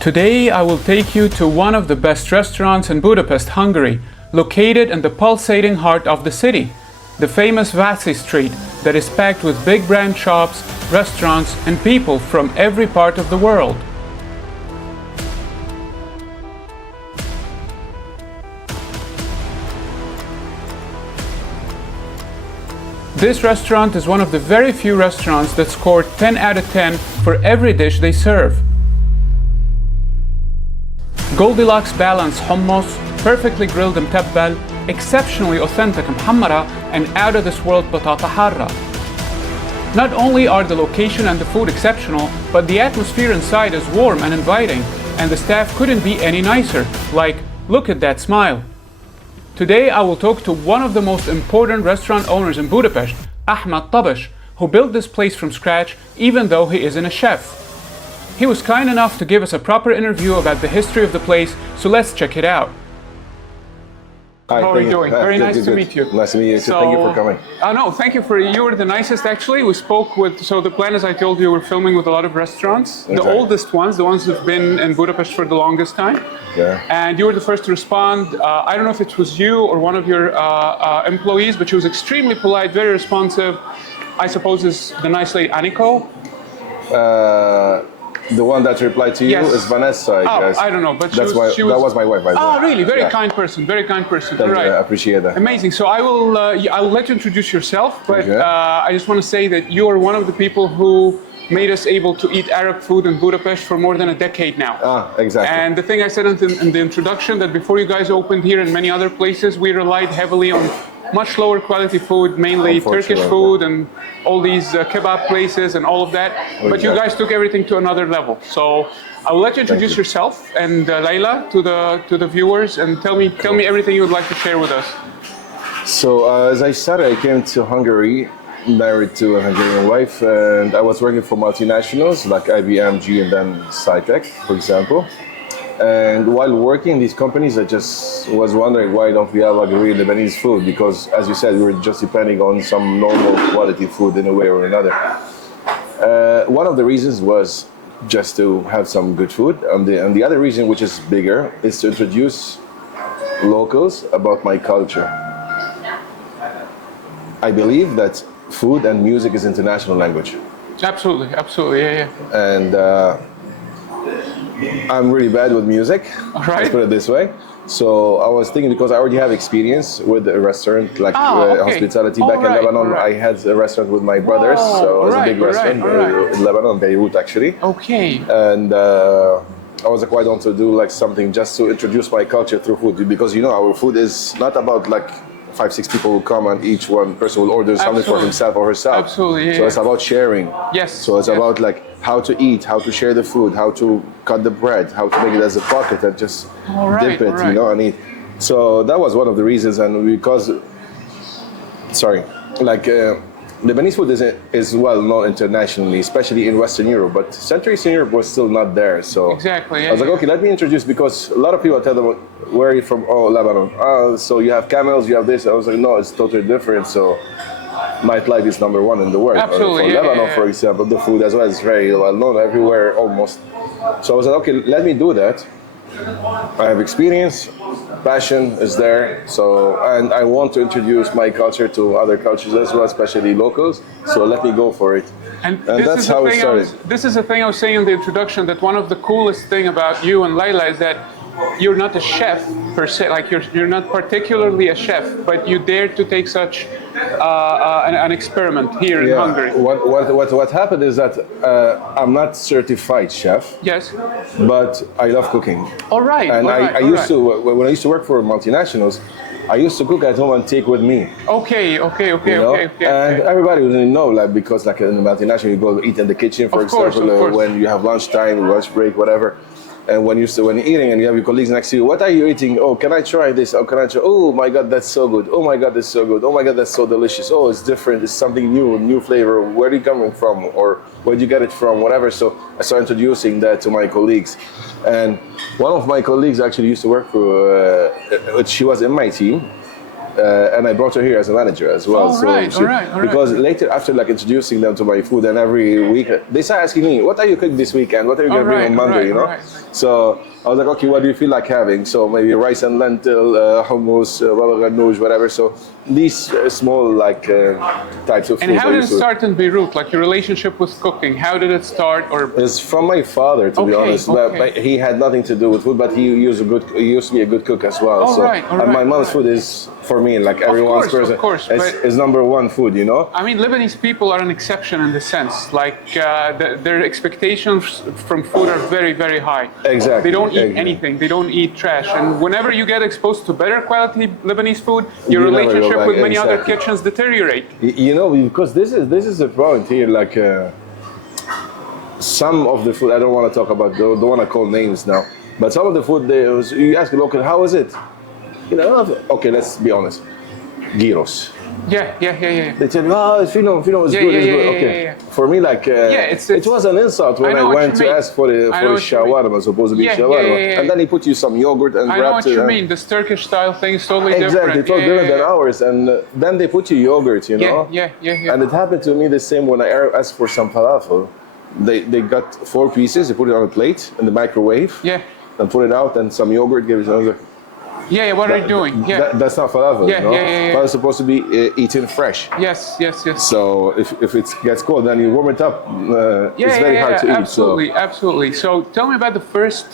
Today I will take you to one of the best restaurants in Budapest, Hungary, located in the pulsating heart of the city, the famous Váci Street that is packed with big brand shops, restaurants and people from every part of the world. This restaurant is one of the very few restaurants that score 10 out of 10 for every dish they serve. Goldilocks balanced hummus, perfectly grilled mtabbal, exceptionally authentic mhammara, and out of this world batata harra. Not only are the location and the food exceptional, but the atmosphere inside is warm and inviting, and the staff couldn't be any nicer, like, look at that smile. Today I will talk to one of the most important restaurant owners in Budapest, Ahmad Tabash, who built this place from scratch even though he isn't a chef. He was kind enough to give us a proper interview about the history of the place, so let's check it out. Hi, how are you doing? Very nice to meet you. Nice to meet you. Thank you for coming. No, thank you you were the nicest actually. We spoke with, so the plan, as I told you, we're filming with a lot of restaurants. Exactly. The oldest ones, the ones who've been in Budapest for the longest time. Yeah. And you were the first to respond. I don't know if it was you or one of your employees, but she was extremely polite, very responsive. I suppose is the nice lady, Aniko? The one that replied to you is Vanessa, I guess. I don't know, but that was my wife. Really? Very kind person, very kind person. Thank right. you, I appreciate that. Amazing. So I'll let you introduce yourself, but I just want to say that you are one of the people who made us able to eat Arab food in Budapest for more than a decade now. Exactly. And the thing I said in the introduction, that before you guys opened here and many other places, we relied heavily on much lower quality food, mainly Turkish food and all these kebab places and all of that. Exactly. But you guys took everything to another level. So I will let you introduce yourself and Leila to the viewers, and tell me everything you would like to share with us. So as I started, I came to Hungary, married to a Hungarian wife, and I was working for multinationals like IBM, G, and then Cytec, for example. And while working in these companies, I just was wondering why don't we have like real Lebanese food? Because as you said, we were just depending on some normal quality food in a way or another. One of the reasons was just to have some good food. And the other reason, which is bigger, is to introduce locals about my culture. I believe that food and music is international language. Absolutely, yeah. And I'm really bad with music, let's put it this way. So I was thinking, because I already have experience with a restaurant, like hospitality back in Lebanon. I had a restaurant with my brothers, so it was a big restaurant in Lebanon, Beirut actually. Okay. And I was like, why don't I do like something just to introduce my culture through food? Because you know, our food is not about like 5-6 people will come and each one person will order something for himself or herself. Absolutely, yeah. So it's about sharing. Yes. So it's about like how to eat, how to share the food, how to cut the bread, how to make it as a pocket and just dip it, you know, and eat. So that was one of the reasons, and because, Lebanese food is well known internationally, especially in Western Europe, but Central Eastern Europe was still not there. So exactly, I was like, okay, let me introduce, because a lot of people tell them, where are you from? Oh, Lebanon. So you have camels, you have this. I was like, no, it's totally different. So nightlife is number one in the world. Absolutely, for Lebanon, for example, the food as well is very well known everywhere almost. So I was like, okay, let me do that. I have experience, passion is there, so, and I want to introduce my culture to other cultures as well, especially locals, so let me go for it. And that's how it started. This is the thing I was saying in the introduction, that one of the coolest thing about you and Leila is that you're not a chef per se, like you're not particularly a chef, but you dare to take such an experiment here in Hungary. What happened is that I'm not certified chef. Yes. But I love cooking. All right. And I used to, when I used to work for multinationals, I used to cook at home and take with me. Okay. And everybody didn't know, like, because like in the multinational, you go eat in the kitchen, for example, when you have lunchtime, lunch break, whatever. And when you're eating and you have your colleagues next to you, what are you eating? Oh, can I try this? Oh, can I try? Oh my God, that's so good. Oh my God, that's so good. Oh my God, that's so delicious. Oh, it's different. It's something new flavor. Where are you coming from? Or where did you get it from? Whatever. So I started introducing that to my colleagues. And one of my colleagues actually used to work for, she was in my team. And I brought her here as a manager as well. All right. Because later, after like introducing them to my food, and every week they start asking me, "What are you cooking this weekend? What are you going to bring on Monday?" You know. So I was like, "Okay, what do you feel like having?" So maybe rice and lentil, hummus, baba ganoush, whatever. So these small like types of food. And how did it start in Beirut? Like your relationship with cooking? How did it start? Or it's from my father, to be honest. But he had nothing to do with food, but he used to be a good cook as well. And my mom's food is, for me, like everyone's person, is number one food, you know? I mean, Lebanese people are an exception in the sense, like their expectations from food are very, very high. Exactly. They don't eat anything. They don't eat trash. And whenever you get exposed to better quality Lebanese food, your relationship with many other kitchens deteriorate. You know, because this is the point here, like some of the food, I don't want to talk about, don't want to call names now, but some of the food, you ask a local, how is it? You know, okay, let's be honest. Gyros. Yeah. They tell me, oh, fino is good, it's good. Okay. Yeah. For me, like, it was an insult when I went to ask for the shawarma, supposed to be shawarma. And then he put you some yogurt and wrapped it. I know what you mean. This Turkish style thing is totally different. Exactly, totally different than ours. And then they put you yogurt, you know? Yeah. And it happened to me the same when I asked for some falafel. They got 4 pieces, they put it on a plate in the microwave. Yeah. And put it out, and some yogurt, gave it another. Yeah, what are you doing? That's not falafel, you know? Falafel is supposed to be eaten fresh. Yes. So if it gets cold, then you warm it up. It's very hard to eat. Absolutely. So tell me about the first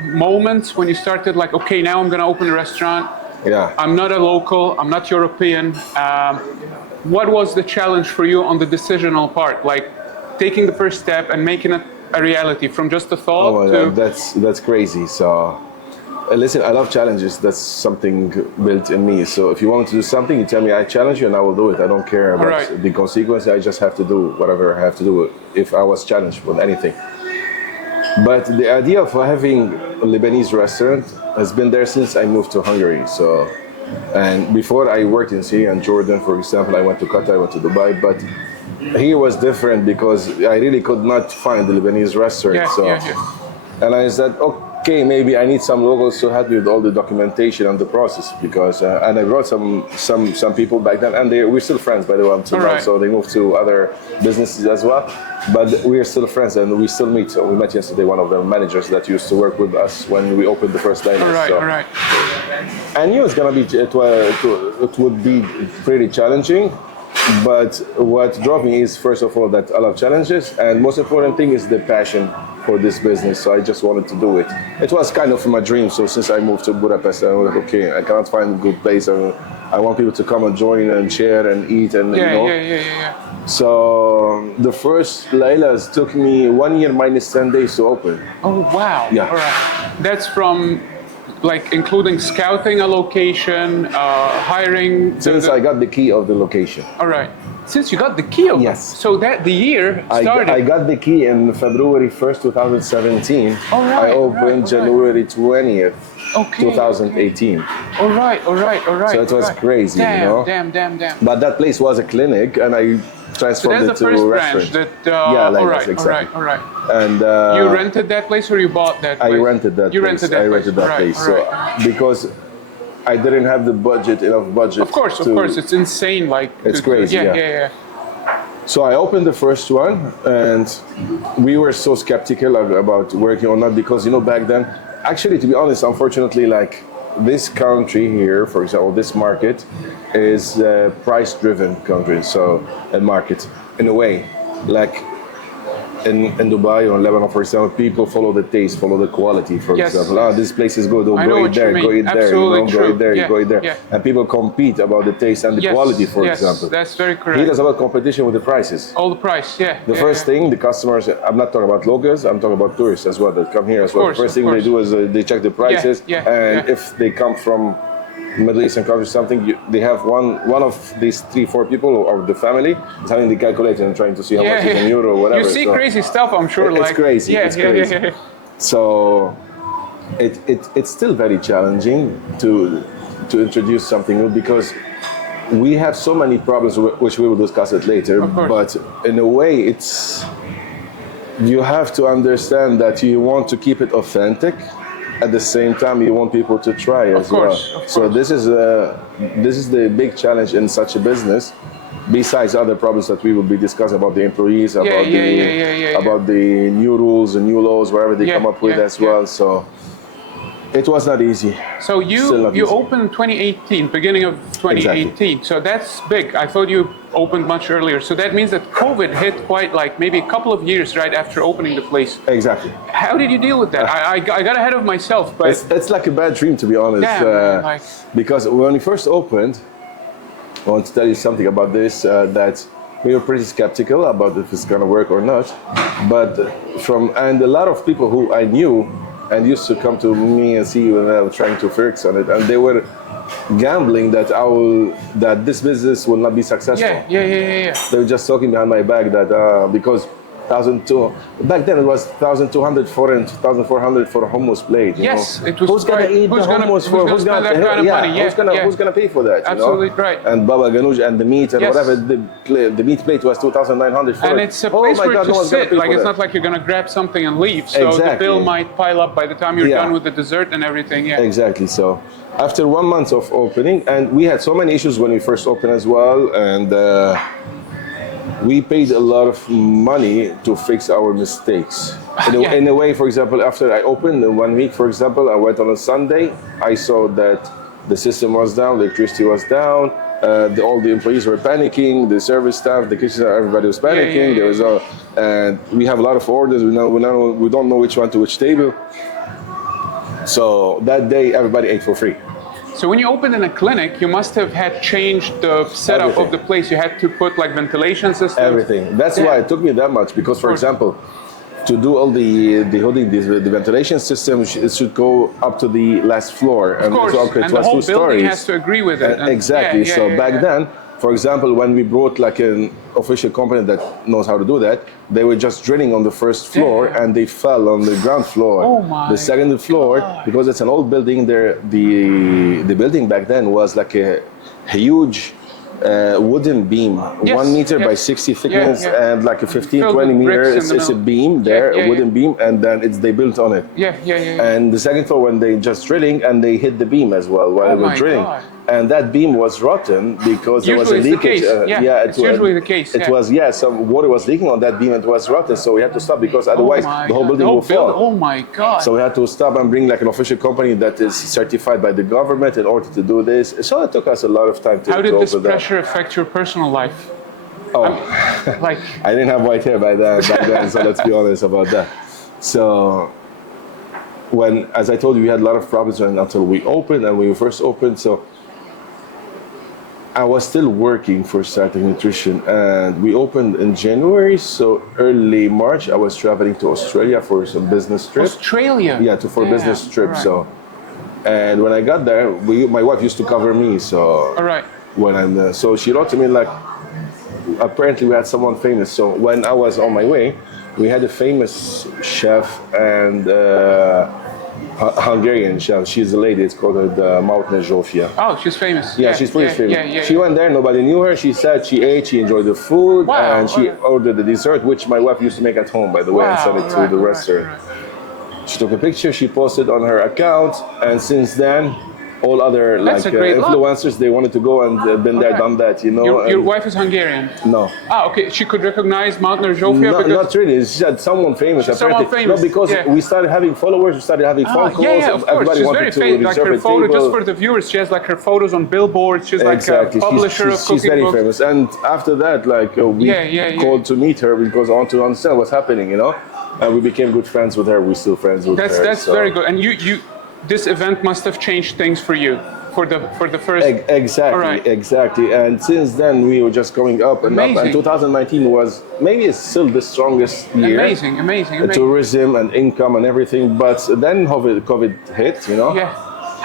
moments when you started, like, okay, now I'm going to open a restaurant. Yeah. I'm not a local. I'm not European. What was the challenge for you on the decisional part? Like taking the first step and making it a reality from just a thought to... That's crazy. So... listen, I love challenges. That's something built in me. So if you want to do something, you tell me, I challenge you and I will do it. I don't care about the consequence. I just have to do whatever I have to do if I was challenged with anything. But the idea of having a Lebanese restaurant has been there since I moved to Hungary. So, and before I worked in Syria and Jordan, for example, I went to Qatar, I went to Dubai, but here was different because I really could not find the Lebanese restaurant. And I said, okay, maybe I need some locals to help me with all the documentation and the process because, and I brought some people back then, and we're still friends, by the way, until now, so they moved to other businesses as well, but we're still friends and we still meet. So we met yesterday, one of the managers that used to work with us when we opened the first line. I knew it would be pretty challenging, but what drove me is, first of all, that I love challenges, and most important thing is the passion for this business. So I just wanted to do it. It was kind of my dream. So since I moved to Budapest, I was like, okay, I cannot find a good place. I want people to come and join and share and eat and you know. So the first Leila's took me 1 year minus 10 days to open. Oh wow! Yeah. All right. That's from like including scouting a location, hiring. Since I got the key of the location. All right. Since you got the key of yes. So that the year started. I got the key in February 1st, 2017. All right. I opened January 20th, 2018. All right. So it was crazy, damn, you know? Damn. But that place was a clinic, and I transformed it to a restaurant. So that's the first branch that, all right. And you rented that place or you bought that place? I rented that place. I rented that place. So because I didn't have the enough budget. Of course, it's insane. Like it's crazy. Yeah. So I opened the first one, and we were so skeptical about working or not because back then, actually, to be honest, unfortunately, like this country here, for example, this market is a price-driven country, a market in a way, like. In Dubai or in Lebanon, for example, people follow the taste, follow the quality. For example, this place is good. Go eat there, go eat there. Go eat there, go eat there. And people compete about the taste and the quality, for example. That's very correct. Here is about competition with the prices. All the price, The first thing, the customers, I'm not talking about locals, I'm talking about tourists as well that come here as well. The first thing they do is they check the prices, and if they come from Middle Eastern countries, something, they have one of these 3-4 people of the family is having the calculator and trying to see how much is in euro or whatever. You see crazy stuff, I'm sure. It's crazy. It's crazy. So it's still very challenging to introduce something new because we have so many problems, which we will discuss it later. But in a way, you have to understand that you want to keep it authentic. at the same time you want people to try as well. Of So course. this is the big challenge in such a business. Besides other problems that we will be discussing about the employees, about about the new rules and new laws, wherever they come up with as well. So it was not easy. So you opened in 2018, beginning of 2018. Exactly. So that's big. I thought you opened much earlier. So that means that COVID hit quite like maybe a couple of years right after opening the place. Exactly. How did you deal with that? I got ahead of myself, but it's like a bad dream, to be honest. Because when we first opened, I want to tell you something about this, that we were pretty skeptical about if it's going to work or not. But and a lot of people who I knew and used to come to me and see when I was trying to fix on it, and they were gambling that that this business will not be successful. Yeah. They were just talking behind my back that because 1,200 back then it was 1,200 foreign, 1,400 for a hummus plate. Yes, know? It was. Who's gonna eat the hummus for? Who's gonna spend that kind of money? Who's gonna pay for that? Absolutely right. And baba ganoush and the meat and whatever the meat plate was 2,900 for. And it's a place where to sit. Like it's not like you're gonna grab something and leave. So the bill might pile up by the time you're done with the dessert and everything. Yeah. Exactly. So after 1 month of opening, and we had so many issues when we first opened as well, and. We paid a lot of money to fix our mistakes. In a way, for example, after I opened in 1 week, for example, I went on a Sunday. I saw that the system was down, the electricity was down, all the employees were panicking, the service staff, the kitchen, everybody was panicking. There was and we have a lot of orders. We don't know which one to which table. So that day, everybody ate for free. So when you opened in a clinic, you must have had changed the setup of the place. You had to put like ventilation systems. Everything. That's why it took me that much. Because, for example, to do all the ventilation system, it should go up to the last floor. Of course. And the whole building has to agree with it. Exactly. So back then, for example, when we brought like an official company that knows how to do that, they were just drilling on the first floor and they fell on the ground floor. Oh my the second floor, because it's an old building there, the building back then was like a huge wooden beam, 1 meter by 60 thickness and like a 15-20 meter. It's a beam there, a wooden beam, and then they built on it. And the second floor, when they just drilling, and they hit the beam as well while they were drilling. God. And that beam was rotten because there was a leakage. It's usually the case. It was, some water was leaking on that beam and it was rotten, so we had to stop because otherwise the whole building will fall. Oh my God. So we had to stop and bring like an official company that is certified by the government in order to do this. So it took us a lot of time to How did this pressure affect your personal life? I didn't have white hair back then, so let's be honest about that. So as I told you, we had a lot of problems until we opened, and when we first opened, so I was still working for Starting Nutrition, and we opened in January. So early March, I was traveling to Australia for some business trip. Australia? Yeah, for a business trip. Right. So, and when I got there, my wife used to cover me. So, all right. So she wrote to me like, apparently we had someone famous. So when I was on my way, we had a famous chef and Hungarian chef. She's a lady. It's called Mountain Zsófia. Oh, she's famous. Yeah, she's pretty famous. She went there. Nobody knew her. She said she ate. She enjoyed the food, and she ordered the dessert, which my wife used to make at home, by the way, and send it to the restaurant. She took a picture. She posted on her account, and since then, all other influencers, they wanted to go and been there, done that, you know. Your wife is Hungarian? No. Okay. She could recognize Mountain Zsófia? Not really. She said someone famous. Someone famous. No, because we started having followers. We started having phone calls. Yeah, of course. Everybody she's wanted very to famous. Like her photo, just for the viewers, she has like her photos on billboards. She's like a publisher of cooking She's very books. famous. And after that, we called to meet her because I want to understand what's happening, you know. And we became good friends with her. We're still friends with her. That's very good. And this event must have changed things for you. For the first... Exactly. And since then, we were just going up and up. And 2019 was maybe still the strongest year. Amazing. Tourism and income and everything. But then COVID hit, you know. Yeah.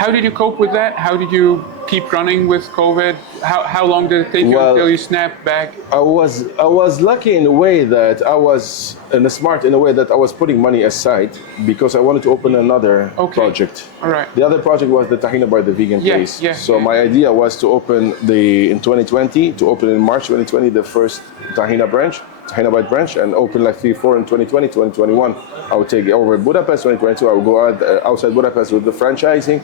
How did you cope with that? How did you keep running with COVID? How long did it take you until you snapped back? I was lucky in a way that I was smart in a way that I was putting money aside because I wanted to open another project. All right. The other project was the Tahina Bar, the vegan place. So my idea was to open in 2020, to open in March 2020 the first Tahina branch, Heinabad branch and open like 3, 4 in 2020, 2021. I would take it over Budapest. 2022, I would go outside Budapest with the franchising.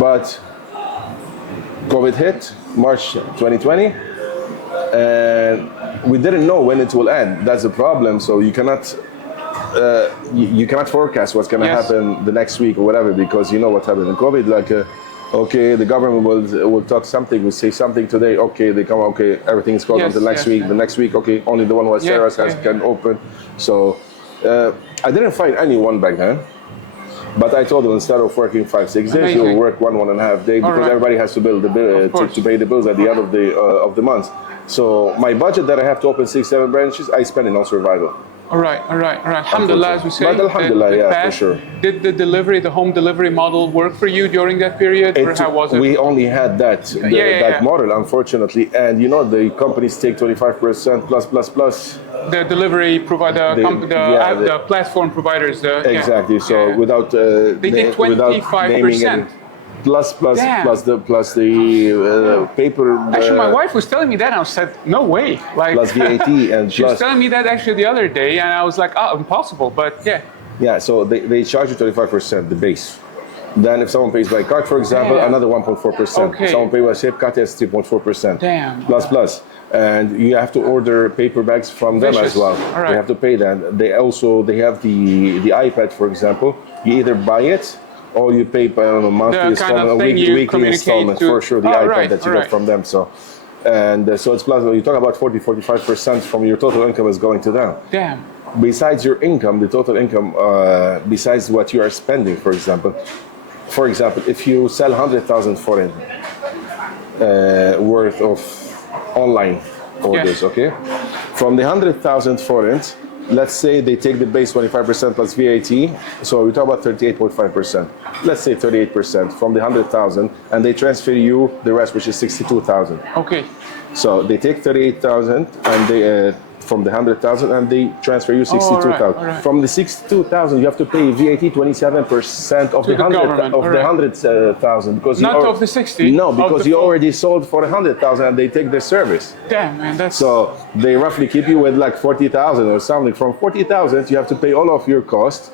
But COVID hit March 2020, and we didn't know when it will end. That's the problem. So you cannot you cannot forecast what's going to happen the next week or whatever, because you know what happened in COVID. Like, okay, the government will talk something, will say something today. Okay, they come. Okay, everything is closed until next week. The next week, okay, only the one who has terrace can open. So I didn't find anyone back then. But I told them, instead of working 5-6 days, you'll work 1.5 days, because everybody has to build the bill to pay the bills at the end of the month. So my budget that I have to open 6-7 branches, I spend it on survival. All right. Alhamdulillah, as we say. But alhamdulillah, for sure. Did the home delivery model work for you during that period, or how was it? We only had that model, unfortunately, and you know the companies take 25% plus. The delivery provider, the platform providers. Exactly. So without they take 25%. Plus the paper. Actually, my wife was telling me that, and I said, "No way!" Like plus VAT and she was telling me that actually the other day, and I was like, "Oh, impossible!" But yeah. Yeah. So they charge you 25%, the base. Then if someone pays by card, for example, another 1.4%. Okay. If someone pays by SIP card, it's 3.4%. Damn. Plus. And you have to order paper bags from them as well. All right. You have to pay that. They have the iPad, for example. You either buy it or you pay on a monthly installment, a weekly installment, for sure, the iPad that you get from them. So, so it's plus, you talk about 40-45% from your total income is going to them. Damn. Besides your income, the total income, besides what you are spending, for example, if you sell 100,000 foreign worth of online orders, okay? From the 100,000 forints, let's say they take the base 25% plus VAT, so we talk about 38.5%. Let's say 38% from the 100,000, and they transfer you the rest, which is 62,000. Okay. So they take 38,000 and they from the 100,000, and they transfer you 62,000. All right. From the 62,000, you have to pay VAT 27% of the 100,000 because not of the 60. No, because you already sold for 100,000 and they take their service. Damn, man, that's so they roughly keep you with like 40,000 or something. From 40,000, you have to pay all of your costs,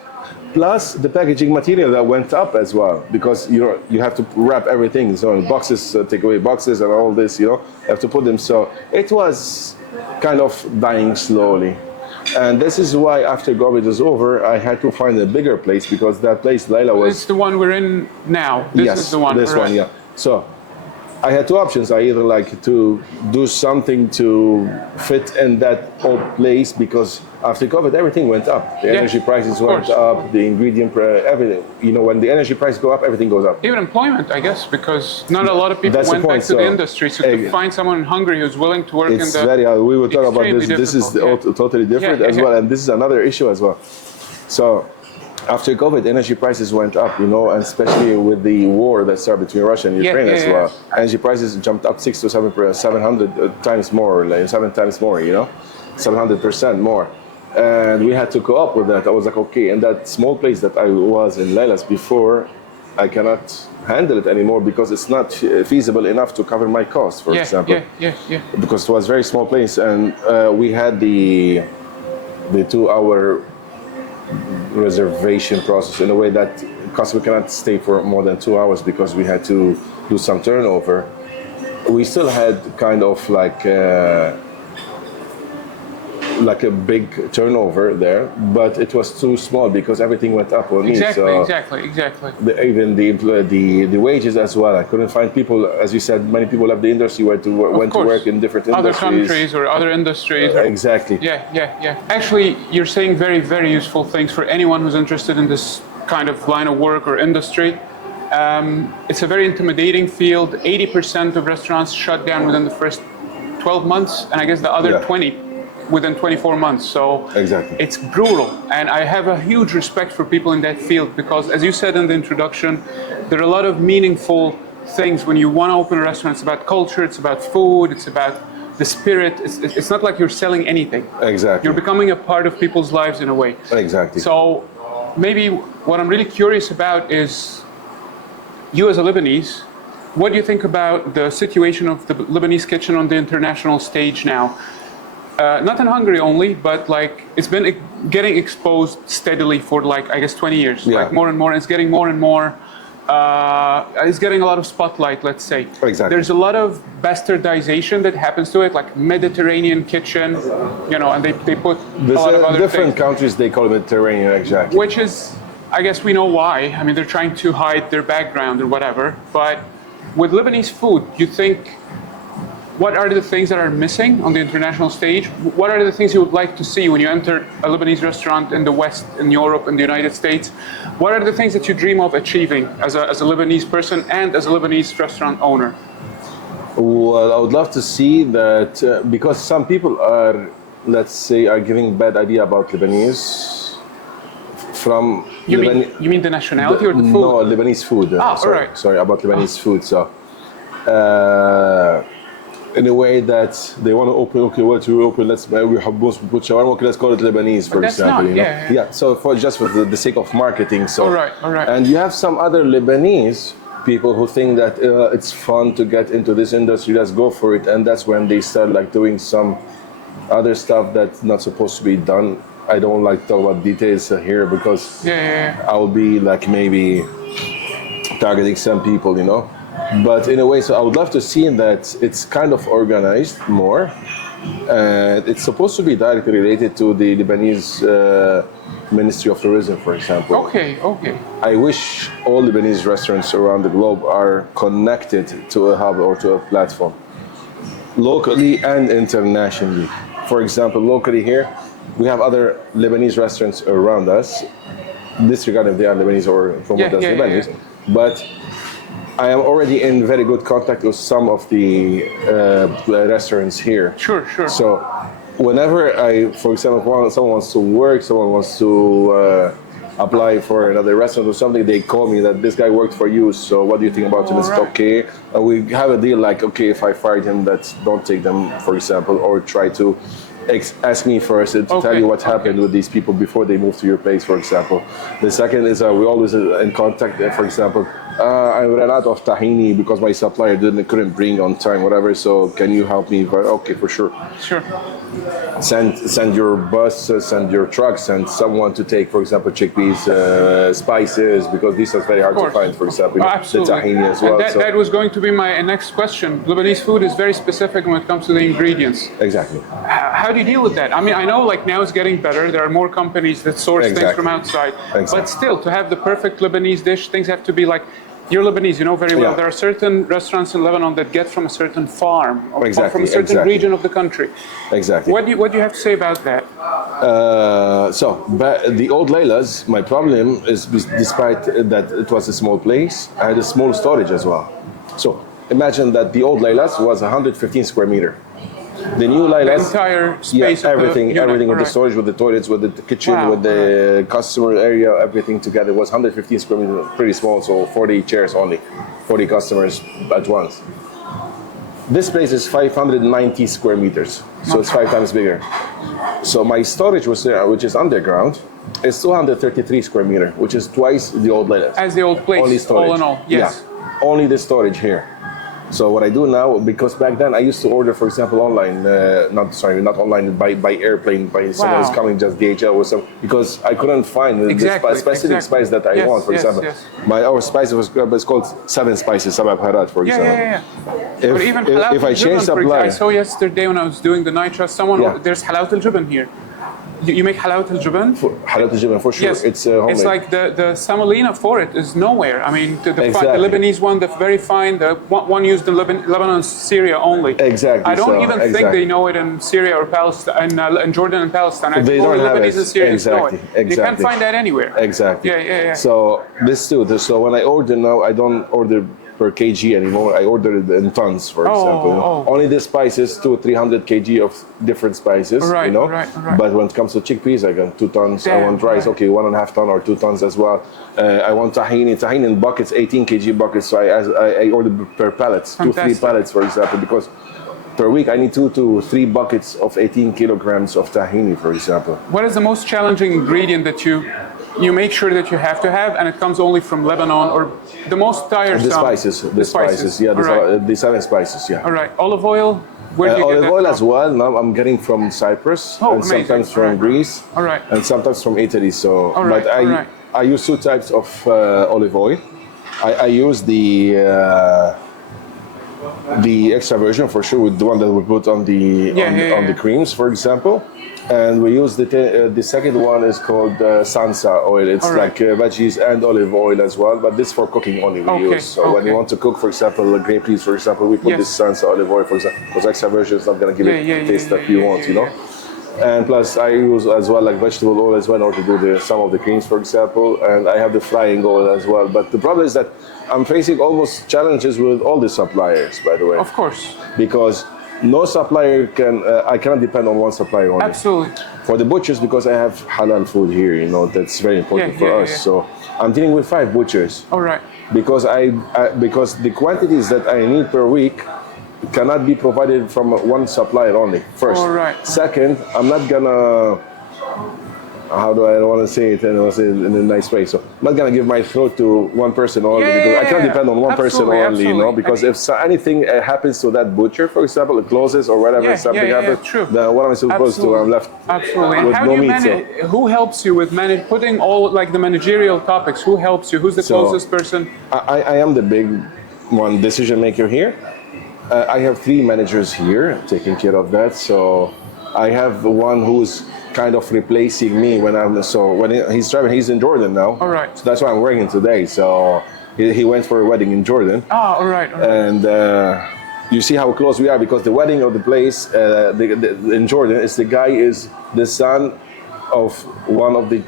plus the packaging material that went up as well, because you have to wrap everything. So in boxes, take away boxes and all this, you have to put them. So it was kind of dying slowly. And this is why after COVID was over, I had to find a bigger place, because that place, Leila, was... It's the one we're in now. This is the one. This one, yeah. So I had two options. I either like to do something to fit in that old place, because after COVID, everything went up. The energy prices went up, the ingredient, everything. You know, when the energy prices go up, everything goes up. Even employment, I guess, because not a lot of people went back to the industry. So to find someone in Hungary who's willing to work in the... Very hard. We will talk about this. This is totally different as well. And this is another issue as well. So after COVID, energy prices went up, and especially with the war that started between Russia and Ukraine as well. Energy prices jumped up 700 times more, like 7 times more, 700% more. And we had to go up with that. I was like, okay, in that small place that I was in Leila's before, I cannot handle it anymore, because it's not feasible enough to cover my costs, for example. Because it was a very small place, and we had the 2-hour reservation process in a way that customer cannot stay for more than 2 hours, because we had to do some turnover. We still had kind of like a big turnover there, but it was too small because everything went up on me. Exactly. Even the wages as well. I couldn't find people, as you said, many people left the industry, went to work in different other industries. Countries or other industries. Exactly. Yeah. Actually, you're saying very, very useful things for anyone who's interested in this kind of line of work or industry. It's a very intimidating field. 80% of restaurants shut down within the first 12 months, and I guess the other 20 within 24 months. So it's brutal. And I have a huge respect for people in that field, because as you said in the introduction, there are a lot of meaningful things when you want to open a restaurant. It's about culture, it's about food, it's about the spirit. It's not like you're selling anything. Exactly. You're becoming a part of people's lives in a way. Exactly. So maybe what I'm really curious about is, you as a Lebanese, what do you think about the situation of the Lebanese kitchen on the international stage now? not in Hungary only, but like it's been getting exposed steadily for like I guess 20 years. Yeah. Like more and more, it's getting more and more. It's getting a lot of spotlight, let's say. Exactly. There's a lot of bastardization that happens to it, like Mediterranean kitchen, you know, and they put a lot of other different things. countries they call it Mediterranean, exactly. Which is, I guess we know why. I mean, they're trying to hide their background or whatever. But with Lebanese food, you think, what are the things that are missing on the international stage? What are the things you would like to see when you enter a Lebanese restaurant in the West, in Europe, in the United States? What are the things that you dream of achieving as a Lebanese person and as a Lebanese restaurant owner? Well, I would love to see that because some people are, let's say, are giving bad idea about Lebanese from You mean the nationality or the food? No, Lebanese food. Sorry, right. sorry about Lebanese food. So, in a way that they want to open. Okay, what you open? Let's we put shawarma. Okay, let's call it Lebanese, for that's example. not, yeah. So for just for the sake of marketing. So, All right. And you have some other Lebanese people who think that it's fun to get into this industry. Let's go for it, and that's when they start like doing some other stuff that's not supposed to be done. I don't like to talk about details here because I'll be like maybe targeting some people, you know. But in a way, so I would love to see that it's kind of organized more, and it's supposed to be directly related to the Lebanese Ministry of Tourism, for example. Okay. I wish all Lebanese restaurants around the globe are connected to a hub or to a platform, locally and internationally. For example, locally here, we have other Lebanese restaurants around us, disregard if they are Lebanese or promoted as Lebanese, but I am already in very good contact with some of the restaurants here. Sure. So whenever for example, someone wants to work, someone wants to apply for another restaurant or something, they call me that this guy worked for you, so what do you think about him? Is it okay? And we have a deal like, okay, if I fired him, don't take them, for example, or try to ask me first to tell you what happened with these people before they move to your place, for example. The second is we always in contact, for example, I ran out of tahini because my supplier couldn't bring on time, whatever, so can you help me? Okay, for sure. Sure. Send your bus, send your truck, send someone to take, for example, chickpeas, spices, because these are very hard to find, for example. Absolutely. The tahini as well. And that was going to be my next question. Lebanese food is very specific when it comes to the ingredients. Exactly. How do you deal with that? I mean, I know like now it's getting better. There are more companies that source things from outside. But still, to have the perfect Lebanese dish, things have to be like, you're Lebanese, you know very well. There are certain restaurants in Lebanon that get from a certain farm or from a certain region of the country. Exactly. What do you have to say about that? The old Leila's, my problem is despite that it was a small place, I had a small storage as well. So imagine that the old Leila's was 115 square meter. The new Leila's, the entire space, everything with the right. storage, with the toilets, with the kitchen, with the customer area, everything together was 115 square meters, pretty small, so 40 chairs only, 40 customers at once. This place is 590 square meters, so it's 5 times bigger. So my storage was there, which is underground, is 233 square meter, which is twice the old Leila's. As the old place, only storage. all in all, yes. Yeah, only the storage here. So what I do now, because back then I used to order, for example, online, not online, by airplane, by someone who's coming, just DHL or something, because I couldn't find the specific spice that I want, for example. Our spice was called 7 spices, sabab harat, for example. But even if I change supplier, I saw yesterday when I was doing the night trust, there's halawat al-juban here. You make halawat al-juban? Halawat al-juban, for sure. Yes. It's homemade. It's like the semolina for it is nowhere. I mean, the Lebanese one, the very fine, the one used in Lebanon, Syria only. Exactly. I don't even think they know it in Syria or Palestine, in Jordan and Palestine. I think only Lebanese and Syrians know it. You can't find that anywhere. Exactly. Yeah. So this too. So when I order now, I don't order per kg anymore. I order it in tons, for example. Only the spices, 200-300 kg of different spices, Right. But when it comes to chickpeas, I got 2 tons. I want rice, 1.5 ton or 2 tons as well. I want tahini in buckets, 18 kg buckets. So I order per pallets, 2-3 pallets, for example, because per week I need 2 to 3 buckets of 18 kilograms of tahini, for example. What is the most challenging ingredient that you make sure that you have to have, and it comes only from Lebanon, or the most tiresome? The spices, the 7 spices, All right, olive oil. Where do you get Olive that oil from? as well. Now I'm getting from Cyprus Oh, and amazing. sometimes from Alright. Greece All right. and sometimes from Italy. So, Alright, but alright. I use two types of olive oil. I use the extra virgin for sure, with the one that we put on the on the creams, for example. And we use the second one is called sansa oil. It's Alright. like veggies and olive oil as well, but this for cooking only we Okay, use. So when you okay. want to cook, for example, grape peas, for example, we put Yes. this sansa olive oil, for example, because extra virgin is not going to give it the taste that you want, you know. And plus, I use as well like vegetable oil as well in order to do some of the creams, for example. And I have the frying oil as well. But the problem is that I'm facing almost challenges with all the suppliers, by the way. Of course. Because no supplier can, I cannot depend on one supplier only. Absolutely. For the butchers, because I have halal food here, you know, that's very important for us. So I'm dealing with 5 butchers. All right. Because because the quantities that I need per week cannot be provided from one supplier only. First. All right. Second, I'm not gonna. How do I want to say it? And I'll say it in a nice way. So I'm not gonna give my throat to one person only, because I can't depend on one person only, you know. Because if anything happens to that butcher, for example, it closes or whatever, something happens, then what am I supposed to? I'm left Absolutely. with And how no do you meat. manage? Who helps you with putting all like the managerial topics? Who helps you? Who's the closest person? I am the big one decision maker here. I have 3 managers here taking care of that. So I have one who's kind of replacing me when he's traveling. He's in Jordan now. All right. So that's why I'm working today. So he went for a wedding in Jordan. Ah, all right. All right. And you see how close we are, because the wedding of the place in Jordan is the son of one of the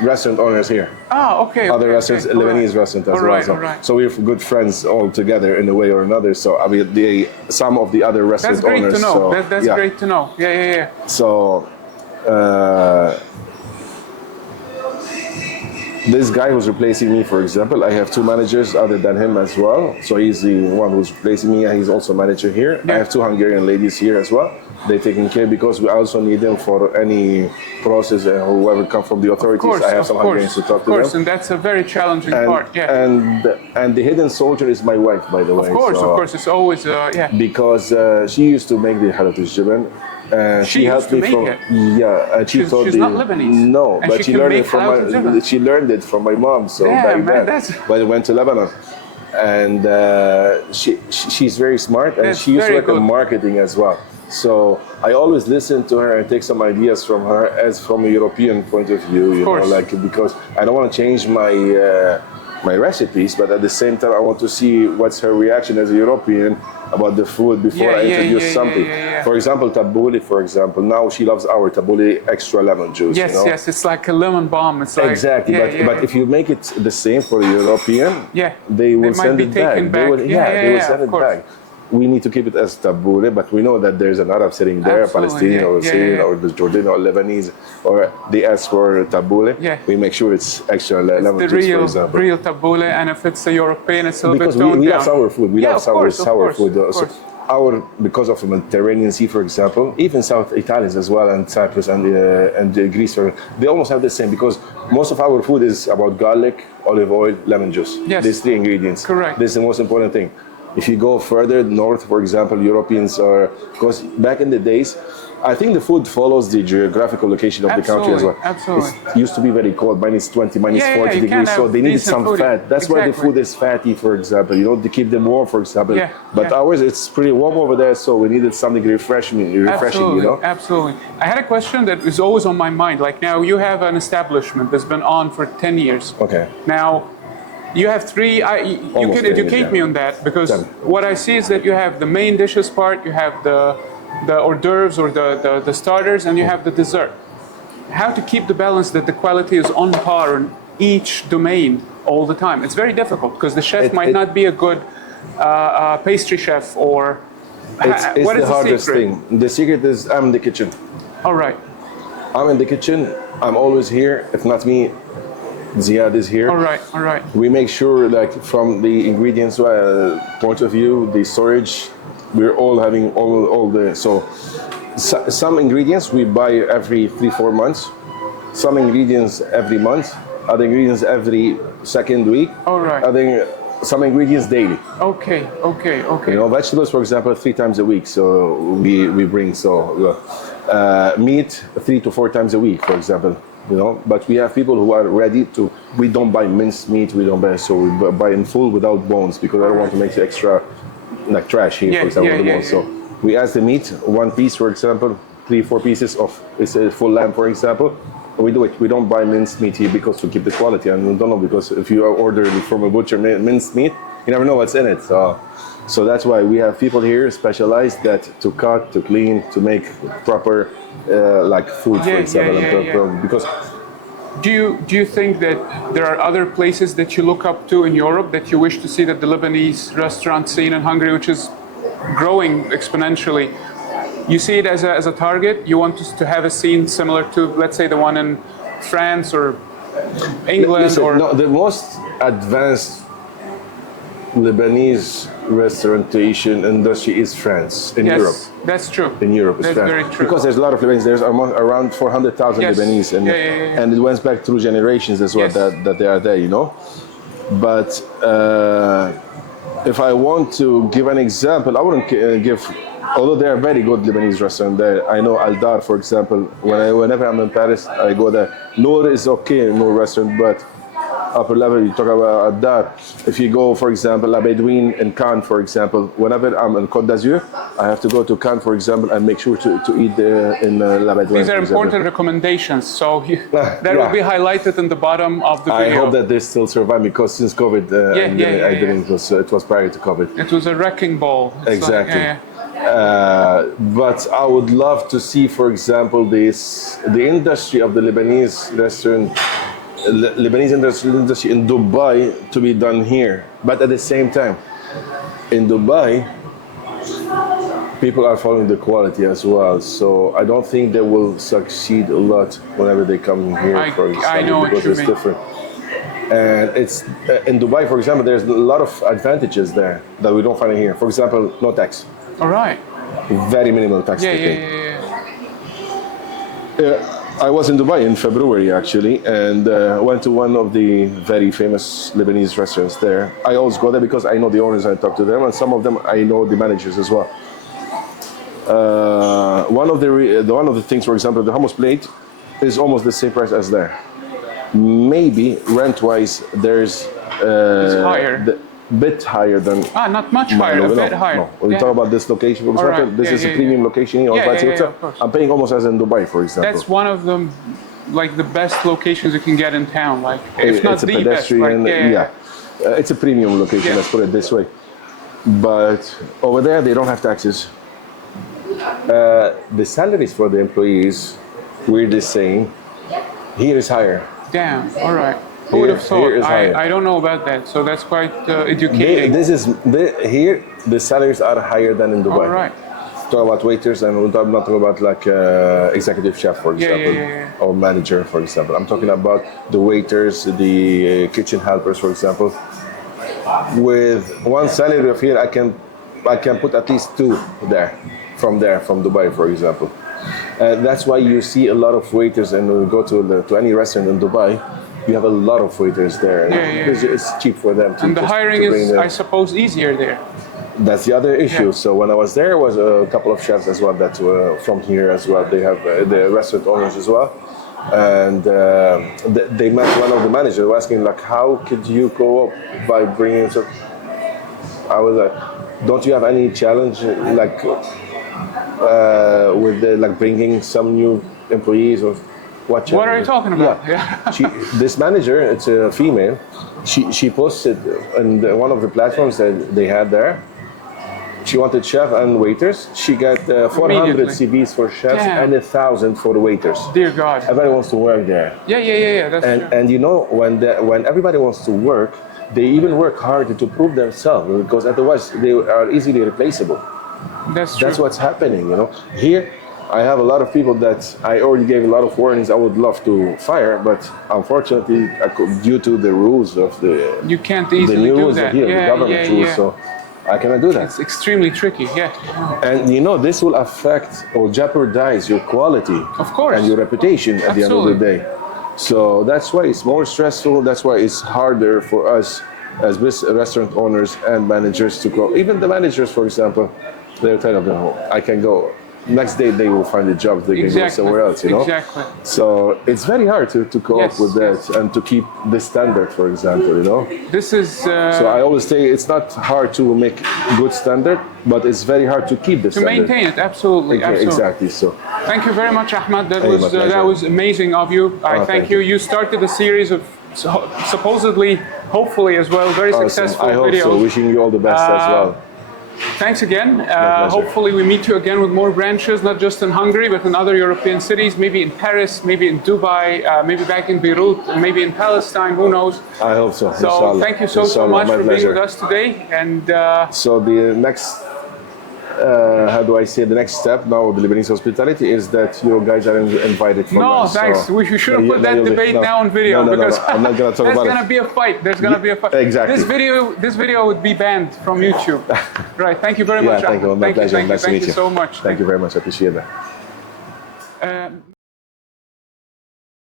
restaurant owners here. Ah, okay. Other okay, restaurants, okay. Lebanese restaurant as All well. right, So, all right. so we're good friends all together in a way or another. So I mean, some of the other restaurant That's great owners. to know. So, That's great to know. Yeah. So this guy who's replacing me, for example, I have 2 managers other than him as well. So he's the one who's replacing me, and he's also manager here. I have 2 Hungarian ladies here as well. They're taking care, because we also need them for any process, and whoever come from the authorities. I have some Hungarians to talk to them. Of course, and that's a very challenging part. Yeah. And the hidden soldier is my wife, by the way. Of course, it's always Because she used to make the halatus jiban. She helped used me to from make it? yeah. And She's not Lebanese. No, And but she she can learned it make from halatus jiban? She learned it from my mom. So Yeah, back man, then, when I went to Lebanon, and she's very smart, and That's she used to very work in good. marketing as well. So I always listen to her and take some ideas from her, as from a European point of view, you know, like, because I don't want to change my recipes, but at the same time I want to see what's her reaction as a European about the food before I introduce something. For example, tabbouleh, for example. Now she loves our tabbouleh extra lemon juice. Yes, you know? yes, it's like a lemon balm. It's like, Exactly, but if you make it the same for a European, they will send it back. They will send it back. We need to keep it as tabbouleh, but we know that there's an Arab sitting there, a Palestinian or a Syrian or the Jordanian or Lebanese, or they ask for tabbouleh. We make sure it's extra lemon juice, for example. Real tabbouleh, and if it's a European, it's a little because bit toned we down. love sour food. We love sour food. So because of the Mediterranean Sea, for example, even South Italians as well, and Cyprus and Greece, they almost have the same, because most of our food is about garlic, olive oil, lemon juice. These 3 ingredients. Correct. This is the most important thing. If you go further north, for example, Europeans are, because back in the days, I think the food follows the geographical location of the country as well. Absolutely. It used to be very cold, minus 20, minus 40 degrees, so they needed some fat. That's why the food is fatty, for example, you know, to keep them warm, for example. But ours, it's pretty warm over there, so we needed something refreshing, you know? Absolutely. I had a question that is always on my mind. Like, now you have an establishment that's been on for 10 years. Okay. Now, you have 3, you can educate me on that, because what I see is that you have the main dishes part, you have the hors d'oeuvres or the starters, and you have the dessert. How to keep the balance that the quality is on par in each domain all the time? It's very difficult, because the chef might not be a good pastry chef, or it's what is the hardest thing. The secret is I'm in the kitchen. All right. I'm in the kitchen. I'm always here. If not me, Ziad is here. All right. We make sure, like, from the ingredients point of view, the storage, we're all having all the, so some ingredients we buy every 3-4 months, some ingredients every month, other ingredients every second week. All right. I think some ingredients daily. Okay. You know, vegetables, for example, 3 times a week. So we bring meat 3 to 4 times a week, for example. You know, but we have people who are ready to. We don't buy minced meat. We don't buy, so we buy in full without bones because I don't want to make the extra like trash here, for example, with the bones. So we ask the meat, 1 piece, for example, 3-4 pieces of it's a full lamb, for example. We do it. We don't buy minced meat here because to keep the quality, and we don't know because if you order from a butcher minced meat, you never know what's in it. So that's why we have people here specialized that to cut, to clean, to make proper like food, for example. Because do you think that there are other places that you look up to in Europe that you wish to see that the Lebanese restaurant scene in Hungary, which is growing exponentially, you see it as a target? You want to have a scene similar to, let's say, the one in France or England? Listen, or no, the most advanced Lebanese restauration industry is France, in Europe. That's true. In Europe, that's France. very true. Because there's a lot of Lebanese. There's around 400,000 Lebanese, and it went back through generations as well that they are there, you know. But if I want to give an example, I wouldn't give. Although there are very good Lebanese restaurants there. I know Al Dar, for example. Whenever I'm in Paris, I go there. Noor is okay, Noor restaurant, but upper level, you talk about Al Dar. If you go, for example, La Bedouine in Cannes, for example, whenever I'm in Côte d'Azur, I have to go to Cannes, for example, and make sure to eat in La Bedouine. These are important recommendations, so that will be highlighted in the bottom of the video. I hope that they still survive because since COVID, I didn't. It was prior to COVID. It was a wrecking ball. Exactly. But I would love to see, for example, the industry of the Lebanese restaurant, Lebanese industry in Dubai to be done here. But at the same time, in Dubai, people are following the quality as well. So I don't think they will succeed a lot whenever they come here, for example, I know because it's different. And it's in Dubai, for example, there's a lot of advantages there that we don't find here. For example, no tax. All right. Very minimal tax. I was in Dubai in February actually, and went to one of the very famous Lebanese restaurants there. I always go there because I know the owners, I talk to them, and some of them I know the managers as well. One of the things, for example, the hummus plate is almost the same price as there. Maybe rent-wise, there's it's higher. Bit higher than. Not much higher, a bit higher. No. When you talk about this location, for example, this is a premium location here. I'm paying almost as in Dubai, for example. That's one of them, like the best locations you can get in town. Like, if not the best. It's a premium location. Let's put it this way. But over there, they don't have taxes. The salaries for the employees, we're the same. Here is higher. Damn. All right. Who would have thought? I don't know about that, so that's quite educating. Here, the salaries are higher than in Dubai. All right. Talk about waiters, and I'm not talking about like executive chef, for example, or manager, for example. I'm talking about the waiters, the kitchen helpers, for example. With one salary of here, I can put at least 2 from Dubai, for example. That's why you see a lot of waiters, and when we go to any restaurant in Dubai, you have a lot of waiters there. It's cheap for them. And the hiring is, I suppose, easier there. That's the other issue. So when I was there, was a couple of chefs as well that were from here as well. They have the restaurant owners as well. And they met one of the managers asking, like, how could you go up by bringing... So I was like, don't you have any challenge, like, with bringing some new employees or... What are you talking about? This manager, it's a female, she posted on one of the platforms that they had there. She wanted chef and waiters. She got 400 CVs for chefs and 1,000 for the waiters. Dear God. Everybody wants to work there. That's true. And you know, when everybody wants to work, they even work hard to prove themselves because otherwise they are easily replaceable. That's true. That's what's happening, you know. Here, I have a lot of people that I already gave a lot of warnings I would love to fire, but unfortunately, due to the rules of the you can't easily do that. The government rules, so I cannot do that. It's extremely tricky. And you know, this will affect or jeopardize your quality, of course, and your reputation at the end of the day. So that's why it's more stressful. That's why it's harder for us as restaurant owners and managers to go. Even the managers, for example, they're telling them, I can go. Next day they will find a job, they can go somewhere else, you know? Exactly. So it's very hard to cope with that and to keep the standard, for example, you know? This is... So I always say it's not hard to make good standard, but it's very hard to keep the standard. To maintain it, absolutely. Exactly, so. Thank you very much, Ahmad. That Hey, was amazing of you. I thank you. You started a series of supposedly, hopefully as well, very successful I hope videos. so. Wishing you all the best as well. Thanks again. Hopefully we meet you again with more branches, not just in Hungary, but in other European cities, maybe in Paris, maybe in Dubai, maybe back in Beirut, and maybe in Palestine, who knows. I hope so. So Inshallah. thank you so much for being with us today. And so the next, how do I say, the next step now with the Lebanese hospitality is that you guys are invited for lunch. Thanks. So We should have put that debate now on video because I'm not going to talk about it. There's going to be a fight. There's going to be a fight. Exactly. This video would be banned from YouTube. Right. Thank you very much. Thank you. My pleasure. Nice to meet you. Thank you so much. Thank you very much. I appreciate that.